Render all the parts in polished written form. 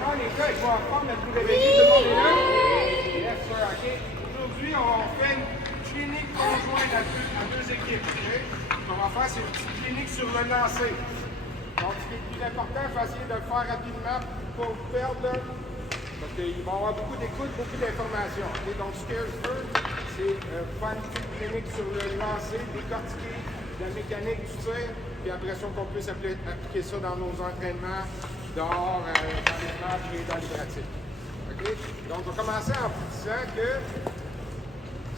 D'accord, les gars, je vais reprendre notre plus réveillé. Tout le monde est là? Yes, sir, OK. Aujourd'hui, on fait une clinique conjointe à deux équipes. Okay? Ce qu'on va faire, c'est une petite clinique sur le lancer. Donc, ce qui est le plus important, il faut essayer de le faire rapidement pour ne pas vous perdre. Là, parce qu'il va y avoir beaucoup d'écoute, beaucoup d'informations. Okay? Donc, ce que je veux, c'est faire une petite clinique sur le lancer, décortiquer la mécanique du tir, puis après ça, qu'on puisse appliquer ça dans nos entraînements, dehors, dans les matchs et dans les pratiques. Okay? Donc, on va commencer en vous disant que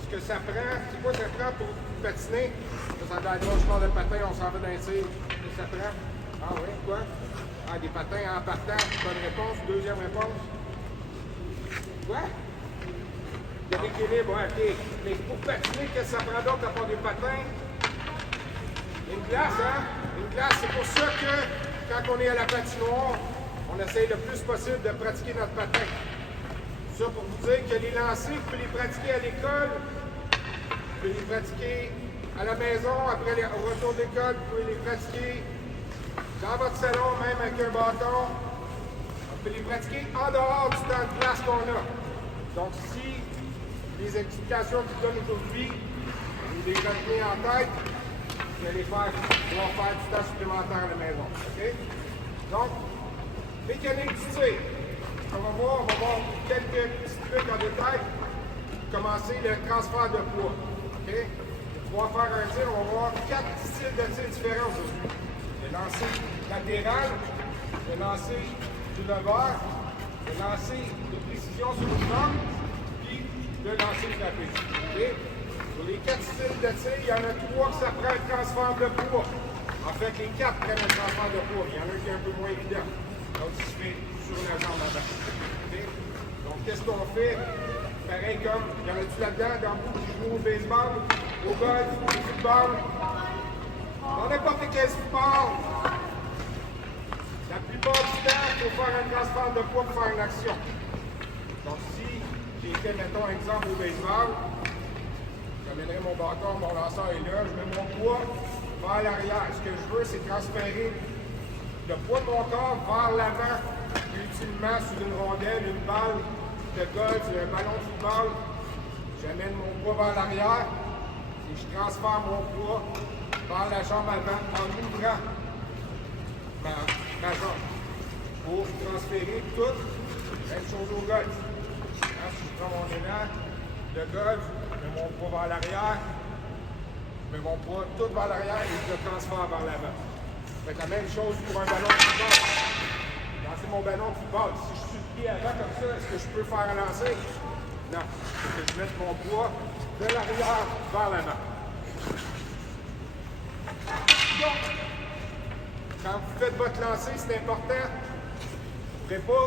ce que ça prend, c'est quoi ça prend pour patiner? Ça doit être je parle de patin, on s'en va d'un tir. Qu'est-ce que ça prend? Ah oui, quoi? Ah, des patins en partant. Bonne réponse. Deuxième réponse. Quoi? De l'équilibre, ouais, OK. Mais pour patiner, qu'est-ce que ça prend d'autre à part des patins? Une glace, hein? Une glace, c'est pour ça que quand on est à la patinoire, on essaye le plus possible de pratiquer notre patin. Ça pour vous dire que les lancers, vous pouvez les pratiquer à l'école, vous pouvez les pratiquer à la maison, après au retour d'école, vous pouvez les pratiquer dans votre salon, même avec un bâton. Vous pouvez les pratiquer en dehors du temps de classe qu'on a. Donc si les explications que je donne aujourd'hui, vous les retenez en tête, vous allez pouvoir faire du temps supplémentaire à la maison. Okay? Donc, mécanique du tir. On va voir quelques petits trucs en détail. Commencer le transfert de poids. Okay? Pour pouvoir faire un tir, on va voir 4 styles de tir différents aujourd'hui. Le lancer latéral, le lancer du lever, le lancer de précision sur le jambe, puis le lancer frappé. Okay? Sur les 4 styles de tir, il y en a 3 que ça prend un transfert de poids. En fait, les 4 prennent un transfert de poids. Il y en a un qui est un peu moins évident. Donc, il se fait sur la jambe avant. Okay? Donc, qu'est-ce qu'on fait? Pareil comme, il y en a-tu là-dedans, dans vous qui jouent au baseball, au golf, au football? Dans n'importe quel sport, la plupart du temps, il faut faire un transfert de poids pour faire une action. Donc, si j'étais, mettons, exemple au baseball, j'amènerais mon bâton, mon lanceur est là, je mets mon poids vers l'arrière. Ce que je veux, c'est transférer le poids de mon corps vers l'avant, ultimement sur une rondelle, une balle de golf, un ballon de football. J'amène mon poids vers l'arrière et je transfère mon poids vers la jambe avant en ouvrant ma jambe pour transférer tout. Même chose au golf. Hein, si je prends mon élan, le golf, je mets mon poids vers l'arrière, je mets mon poids tout vers l'arrière et je le transfère vers l'avant. Fait la même chose pour un ballon de football. Lancer mon ballon de football. Si je suis le pied avant comme ça, est-ce que je peux faire un lancer? Non. Il faut que je mette mon poids de l'arrière vers l'avant. Donc, quand vous faites votre lancer, c'est important. Vous ne pourrez pas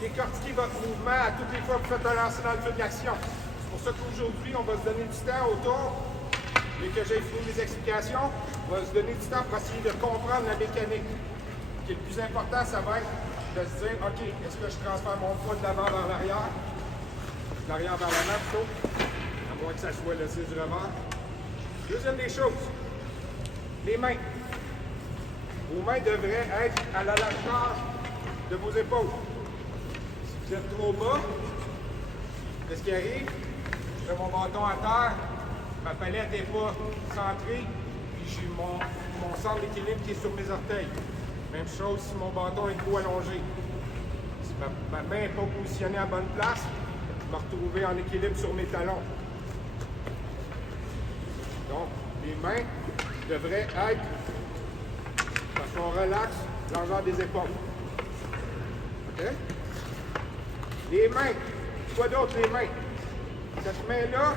décortiquer votre mouvement à toutes les fois que vous faites un lancer dans le feu de l'action. C'est pour ça qu'aujourd'hui, on va se donner du temps autour, mais que j'ai fini mes explications, on va se donner du temps pour essayer de comprendre la mécanique. Ce qui est le plus important, ça va être de se dire, OK, est-ce que je transfère mon poids de l'avant vers l'arrière? De l'arrière vers l'avant plutôt, à moins que ça soit le tir du revers. Deuxième des choses, les mains. Vos mains devraient être à la largeur de vos épaules. Si vous êtes trop bas, qu'est-ce qui arrive? Je mets mon bâton à terre, ma palette n'est pas centrée, puis j'ai mon centre d'équilibre qui est sur mes orteils. Même chose si mon bâton est trop allongé. Si ma main n'est pas positionnée à la bonne place, je vais me retrouver en équilibre sur mes talons. Donc, les mains devraient être parce qu'on relaxe l'envers des épaules. OK? Les mains. Quoi d'autre, les mains? Cette main-là,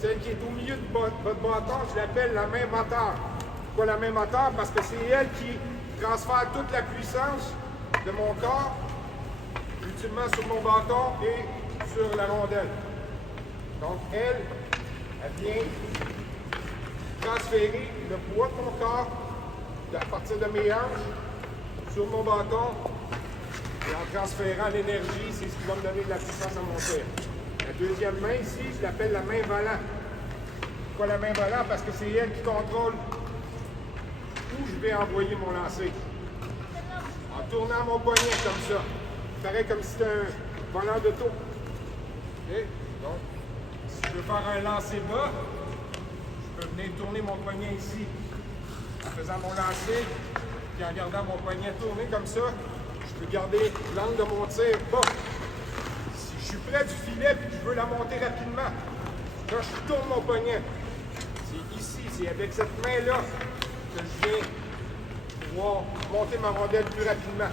celle qui est au milieu de votre bâton, je l'appelle la main moteur. Pourquoi la main moteur? Parce que c'est elle qui transfère toute la puissance de mon corps, ultimement sur mon bâton et sur la rondelle. Donc, elle vient transférer le poids de mon corps à partir de mes hanches sur mon bâton et en transférant l'énergie, c'est ce qui va me donner de la puissance à mon tir. La deuxième main ici, je l'appelle la main volant. Pourquoi la main volant? Parce que c'est elle qui contrôle où je vais envoyer mon lancer. En tournant mon poignet comme ça. pareil comme si c'était un volant d'auto. OK? Donc, si je veux faire un lancer bas, je peux venir tourner mon poignet ici en faisant mon lancer, puis en gardant mon poignet tourné comme ça, je peux garder l'angle de mon tir bas. Si je suis près du filet et que je veux la monter rapidement, quand je tourne mon poignet, c'est ici, c'est avec cette main-là que je viens pouvoir monter ma rondelle plus rapidement.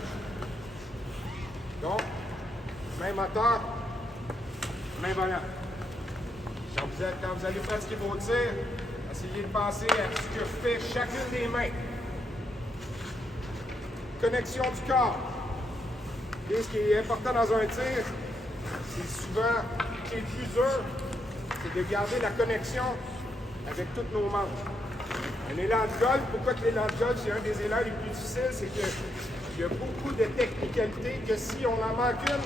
Donc, main moteur, main volant. Quand vous allez pratiquer vos tirs, essayez de penser à ce que fait chacune des mains. Connexion du corps. Et ce qui est important dans un tir, c'est souvent, ce qui est le plus dur, c'est de garder la connexion avec toutes nos membres. Un élan de golf, pourquoi que l'élan de golf, c'est un des élans les plus difficiles, c'est qu'il y a beaucoup de technicalités que si on en manque une,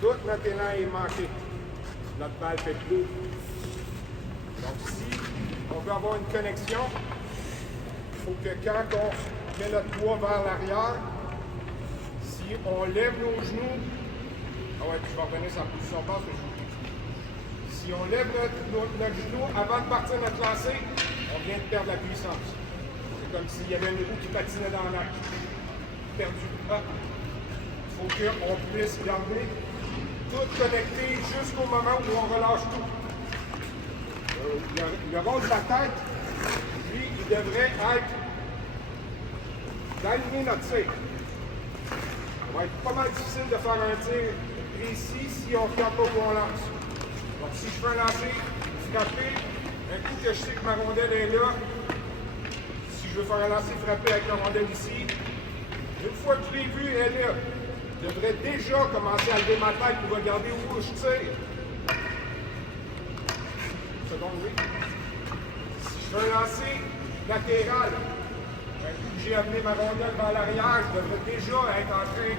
tout notre élan est manqué. Notre balle fait plus. Donc si on veut avoir une connexion, il faut que quand on met notre poids vers l'arrière, si on lève nos genoux, ah ouais, puis je vais revenir sur la position basse, mais si on lève notre genou avant de partir notre lancée, on vient de perdre la puissance. C'est comme s'il y avait une roue qui patinait dans l'air. Perdu. Ah. Il faut qu'on puisse garder tout connecté jusqu'au moment où on relâche tout. Le rôle de la tête, lui, il devrait être d'aligner notre tir. Ça va être pas mal difficile de faire un tir précis si on ne regarde pas où on lance. Donc si je fais un lancer, frapper, un coup que je sais que ma rondelle est là, si je veux faire un lancer frappé avec la rondelle ici, une fois que je l'ai vue, elle est là. Je devrais déjà commencer à lever ma tête pour regarder où je tire. Seconde, oui. Si je fais un lancer latéral, un coup que j'ai amené ma rondelle vers l'arrière, je devrais déjà être en train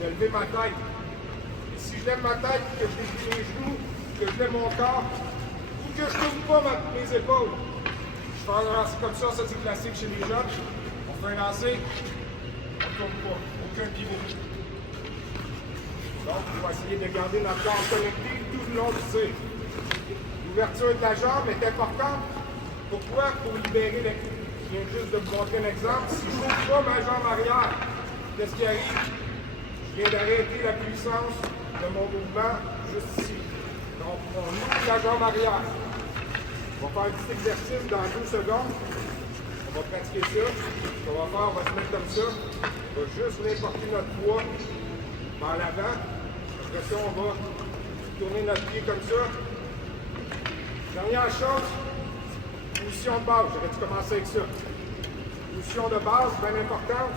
de lever ma tête. Et si je lève ma tête, que je déplie mes genoux, que je lève mon corps, ou que je ne tourne pas mes épaules, je fais un lancer comme ça c'est classique chez les jeunes. On fait un lancer, on ne tourne pas, aucun pivot. Donc, on va essayer de garder notre corps connecté tout le long du tir. L'ouverture de la jambe est importante. Pourquoi? Pour libérer les coups. Je viens juste de vous montrer un exemple. Si je n'ouvre pas ma jambe arrière, qu'est-ce qui arrive? Je viens d'arrêter la puissance de mon mouvement juste ici. Donc, on ouvre la jambe arrière. On va faire un petit exercice dans 2 secondes. On va pratiquer ça. Ce qu'on va faire, on va se mettre comme ça. On va juste venir porter notre poids vers l'avant. Après ça, on va tourner notre pied comme ça. Dernière chose, position de base. J'aurais dû commencer avec ça. Position de base, bien importante.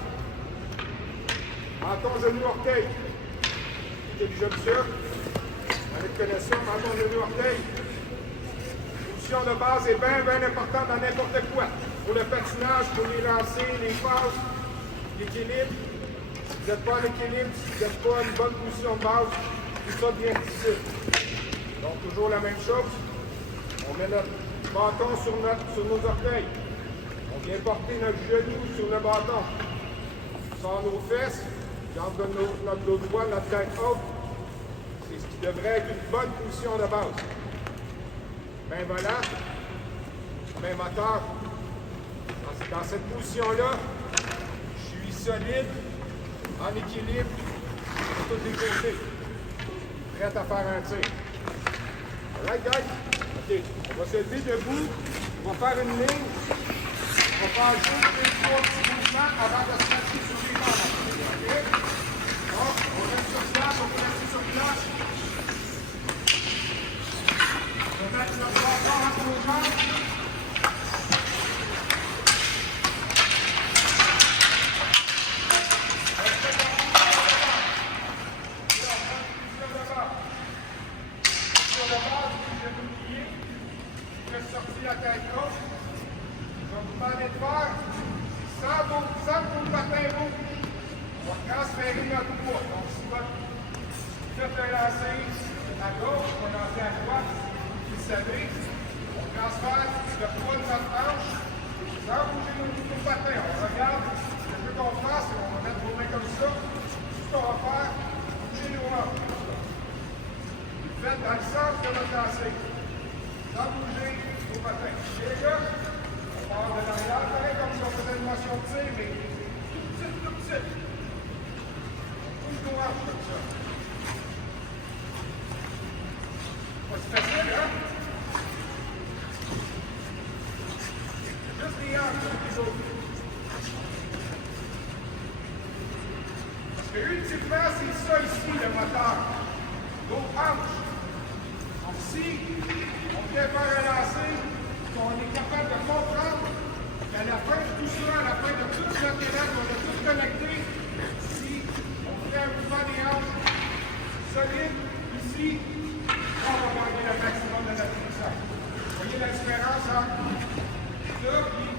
Menton, genou, orteil. Tu as déjà vu ça? Avec connaissance, menton, genou, orteil. Position de base est bien, bien importante dans n'importe quoi. Pour le patinage, pour les lancers, les passes, l'équilibre. Si vous n'êtes pas en équilibre, si vous n'êtes pas à une bonne position de base, tout ça devient difficile. Donc, toujours la même chose. On met notre bâton sur nos orteils. On vient porter notre genou sur le bâton. On sort nos fesses, garde notre dos droit, notre tête haute. C'est ce qui devrait être une bonne position de base. Main volant, main moteur. Dans cette position-là, je suis solide, en équilibre, de tous les côtés. Prêt à faire un tir. Alright, guys? OK. On va se lever debout. On va faire une ligne. On va faire juste les 3 petits mouvements avant de se passer sur les membres. OK? Donc, on reste sur place. On peut rester sur place. On va mettre notre bâton entre nos jambes. La tête gauche, je vais vous demander de faire sans vos patins beaux. On va transférer notre poids. Donc, si vous faites un lancer à gauche, on va lancer à droite, vous le savez, on transfère le poids de notre hanche sans bouger nos patins. On regarde, ce que je veux qu'on fasse, on va mettre vos mains comme ça. Tout ce qu'on va faire, bouger dans le centre de notre lancée. Sans bouger au patin. Les gars, on part de l'arrière, pareil comme si on faisait une motion de tir, mais tout petit. Tout droit comme ça. Pas si facile, hein? Juste les hanches avec les autres. Parce que ultimement, c'est ça ici le moteur. Nos hanches. Donc si on vient faire un lancer, qu'on est capable de comprendre qu'à la fin de tout ça, à la fin de tout notre élan, on a tout connecté, si on fait un mouvement des hanches solide, ici, on va gagner le maximum de notre puissance. Vous voyez la différence entre là et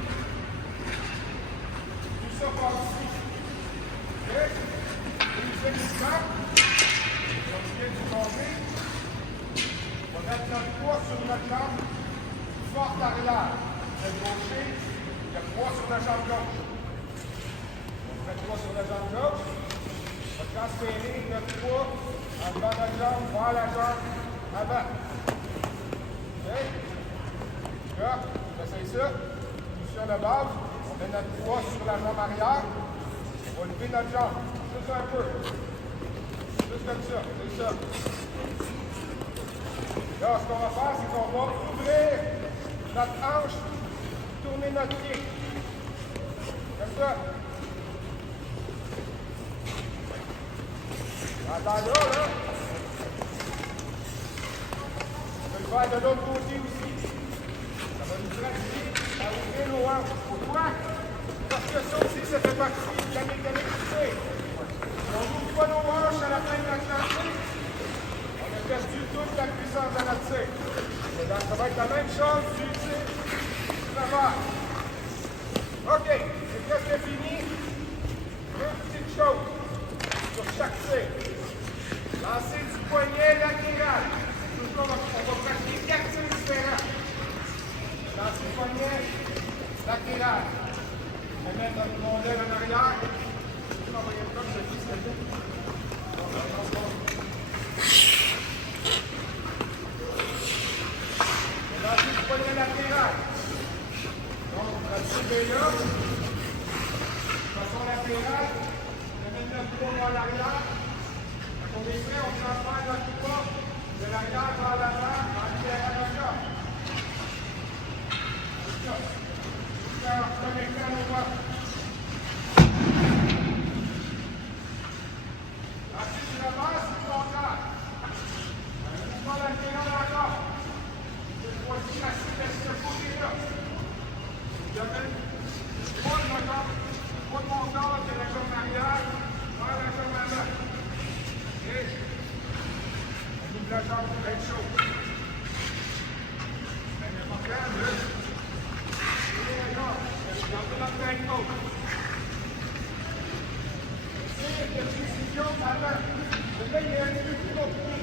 tout ça par ici. OK? Et les équipements, comme je viens de vous montrer, on va mettre notre poids sur notre jambe forte arrière. Le gaucher, le poids sur la jambe gauche. On met le poids sur la jambe gauche. On va transférer notre poids en devant notre jambe vers la jambe avant. OK? Là, on essaye ça. Position de base. On met notre poids sur la jambe arrière. On va lever notre jambe. Juste un peu. Juste comme ça. C'est ça. Là, ce qu'on va faire, c'est qu'on va ouvrir notre hanche, tourner notre pied. Comme ça. Attends là. On peut le faire de l'autre côté aussi. Ça va nous pratiquer à ouvrir nos hanches. Pourquoi? Parce que ça aussi, ça fait partie de la mécanicité. Si on n'ouvre pas nos hanches à la fin de notre lancée, on a perdu toute la puissance de notre tir. Donc, ça va être la même chose du tir du travail. OK, c'est presque fini. Deux petites choses sur chaque tir. Lancer du poignet latéral. Toujours, on va pratiquer 4 tirs différents. Lancer du poignet latéral. On va mettre notre rondelle en arrière. On va envoyer le comme je dis, s'il te plaît. Lancer du poignet latéral. Donc, on va tirer là. De façon latérale. On va mettre notre poids vers l'arrière. Quand on est prêt, on transfère notre poids de l'arrière vers l'avant en libérant notre jambe. C'est ça. En connectant nos bras. Ensuite, sur la base, c'est le contraire. Un mouvement latéral encore. Cette fois-ci, assis de ce côté-là. Je mets le poids de mon corps de la jambe arrière vers la jambe avant. Et on ouvre la jambe pour être chaud. C'est important de tirer la jambe. Gardez la tête haute. Tire de précision avant. Là, il est un peu plus compliqué.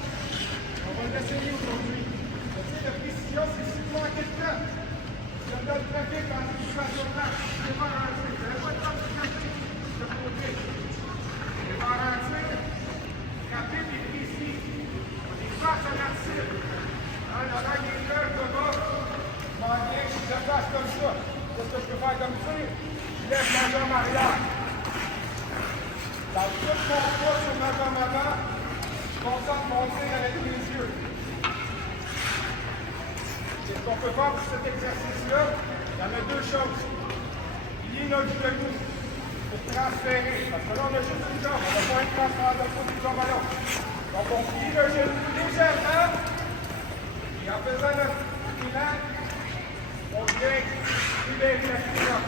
On va l'essayer aujourd'hui. Le tir de précision, c'est si vous manquez de temps. Si on a le trafic en situation de temps, c'est pas un tir. Vous n'avez pas le temps de trafic de côté. C'est pas un tir. Rapide et précis. On est face à la cible. L'oreille est là, le bas. Je m'en viens, je le place comme ça. Qu'est-ce que je peux faire comme tir? Je lève ma jambe arrière. Dans tout mon poids sur ma jambe avant, je concentre mon tir avec les yeux. Et ce qu'on peut faire pour cet exercice-là, il y en a deux choses. Plier notre genou pour transférer. Parce que là, on a juste une jambe. On n'a pas un transfert de poids d'une jambe à l'autre. Donc, on plie le genou légèrement. Et en faisant notre élan, on vient libérer la puissance.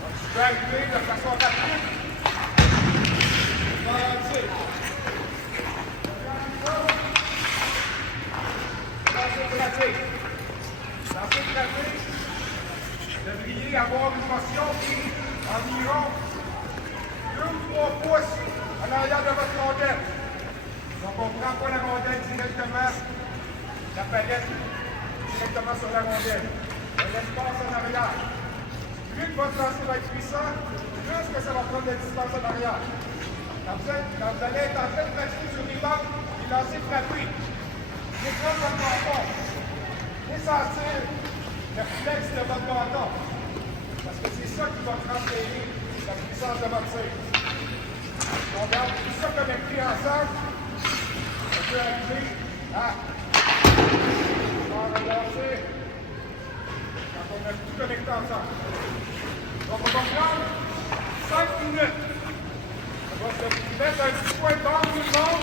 Donc, je peux arriver de façon rapide. Lancer. Lancer pratique. Lancer pratique. Vous devriez avoir une motion qui est environ 2 ou 3 pouces en arrière de votre rondelle. Donc on ne prend pas la rondelle directement, la palette directement sur la rondelle. On l'espace en arrière. Plus que votre lancer va être puissant, plus que ça va prendre de distance en arrière. Quand vous allez être en train de pratiquer sur les bancs, les lancers frappés. Décroche votre bâton. Et sentir le flex de votre bâton. Parce que c'est ça qui va transférer la puissance de votre tir. On garde tout ça connecté ensemble. On peut arriver à relâcher quand on a tout connecté ensemble. Donc on va prendre 5 minutes. On va se mettre un petit point de barre tout le monde.